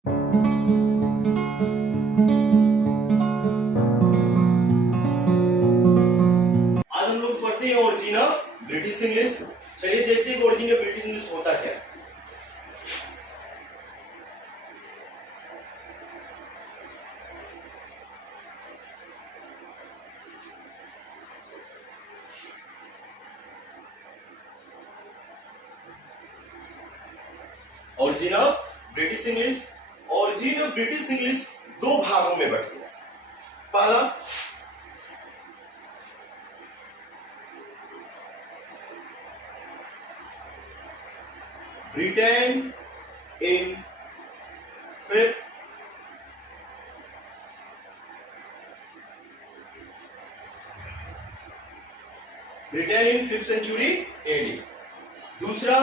आज हम लोग पढ़ते हैं ओरिजिन ऑफ ब्रिटिश इंग्लिश। चलिए देखते हैं कि ओरिजिन ऑफ ब्रिटिश इंग्लिश होता क्या है। Origin of British English. Origin of British English दो भागों में बट गया। पहला Britain in 5th century AD. दूसरा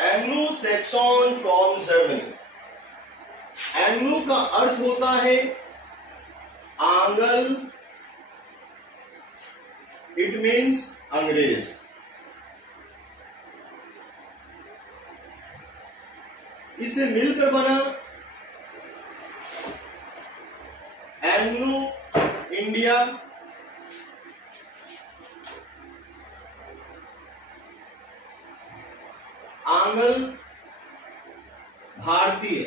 Anglo Saxon from Germany. Anglo का अर्थ होता है आंगल, इट मीन्स अंग्रेज। इसे मिलकर बना एंग्लो इंडिया, आंगल भारतीय।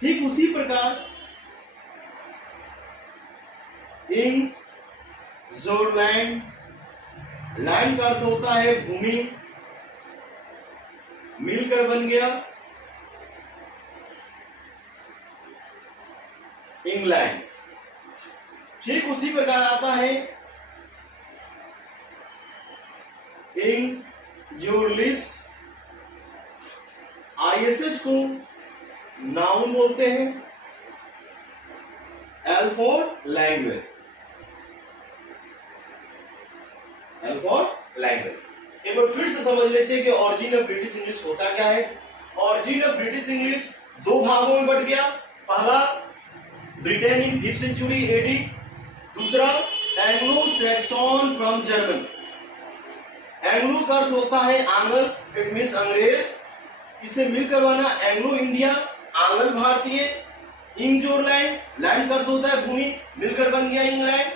ठीक उसी प्रकार इंग्लैंड, लैंड का अर्थ होता है भूमि, मिलकर बन गया इंग्लैंड। ठीक उसी प्रकार आता है इंग्लिश, ISH को नाउन बोलते हैं, L for language, L for language. एक बार फिर से समझ लेते हैं कि ओरिजिन ऑफ ब्रिटिश इंग्लिश होता क्या है। ओरिजिन ऑफ ब्रिटिश इंग्लिश दो भागों में बट गया। पहला Britain in 5th century AD, दूसरा Anglo Saxon from Germany. Anglo का अर्थ होता है आंगल, इट मीन्स अंग्रेज। इसे मिलकर बना एंग्लो इंडिया, आंगल भारतीय। इंग्लैंड, लैंड का अर्थ होता है भूमि, मिलकर बन गया इंग्लैंड।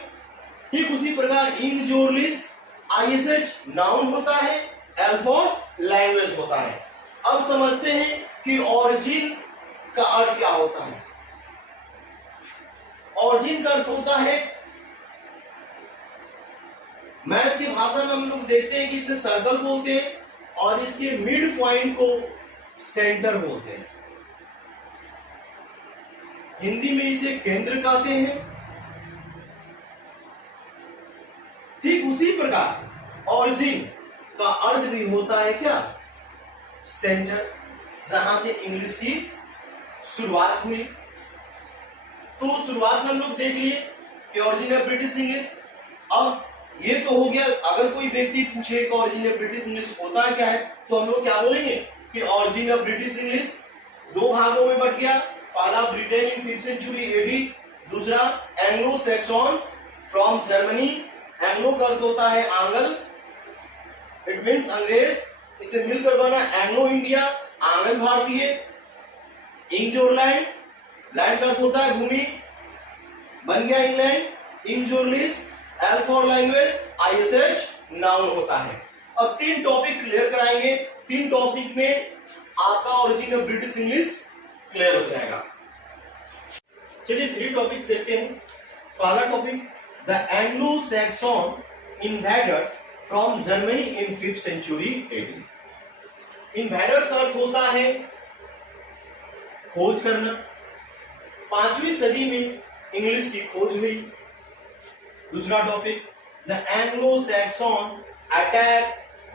ठीक उसी प्रकार इंग्लिश, ISH नाउन होता है, L फॉर लैंग्वेज होता है। अब समझते हैं कि ओरिजिन का अर्थ क्या होता है। ओरिजिन का अर्थ होता है, मैथ की भाषा में हम लोग देखते हैं कि इसे सर्कल बोलते हैं और इसके मिड पॉइंट को सेंटर बोलते हैं। हिंदी में इसे केंद्र कहते हैं। ठीक उसी प्रकार ओरिजिन का अर्थ भी होता है क्या, सेंटर, जहां से इंग्लिश की शुरुआत हुई। तो शुरुआत में हम लोग देख लिए कि ओरिजिन ऑफ ब्रिटिश इंग्लिश। अब ये तो हो गया, अगर कोई व्यक्ति पूछे कि ओरिजिन ऑफ ब्रिटिश इंग्लिश होता क्या है, तो हम लोग क्या बोलेंगे कि ओरिजिन ऑफ ब्रिटिश इंग्लिश दो भागों में बट गया। पहला Britain in 5th century AD, दूसरा Anglo Saxon from Germany. Anglo का अर्थ होता है आंगल, इट मीन्स अंग्रेज। इसे मिलकर बना एंग्लो इंडिया, आंगल भारतीय। इंग्लैंड, लैंड का अर्थ होता है भूमि, बन गया England. English, L for language, ISH noun होता है। अब 3 टॉपिक क्लियर कराएंगे। 3 टॉपिक में आपका origin of British English clear हो जाएगा। चलिए 3 टॉपिक्स देखते हैं। पहला topic, the Anglo Saxon invaders from Germany in 5th century AD. Invaders का अर्थ होता है खोज करना। 5वीं सदी में इंग्लिश की खोज हुई। दूसरा topic, the Anglo Saxon attack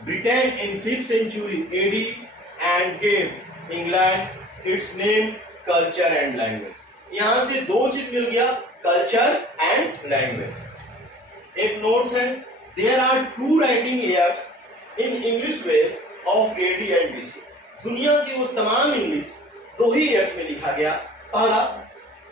Britain in 5th century AD and gave England its name, culture and language. यहां से 2 चीज मिल गया, कल्चर एंड लैंग्वेज। एक नोट्स है, there are 2 writing eras in English ways of AD and BC. दुनिया की वो तमाम इंग्लिश 2 ही ईयर्स में लिखा गया, पहला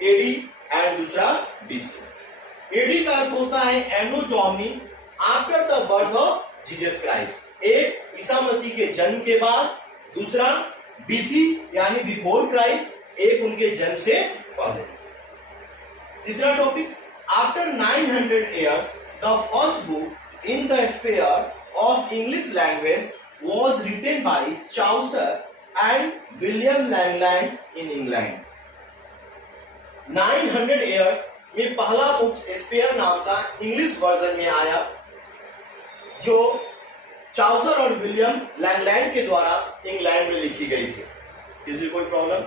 एडी एंड दूसरा बीसी। एडी का अर्थ होता है Anno Domini, after the birth of Jesus Christ, एक ईसा मसीह के जन्म के बाद, दूसरा बीसी यानी बिफोर क्राइस्ट, एक उनके जन्म से पहले। तीसरा topic, after 900 years the first book in the sphere of English language was written by Chaucer and William Langland in England। 900 years में पहला बुक स्पेयर नाम का इंग्लिश वर्जन में आया, जो चाउसर और विलियम लैंगलैंड के द्वारा इंग्लैंड में लिखी गई थी। किसी कोई प्रॉब्लम?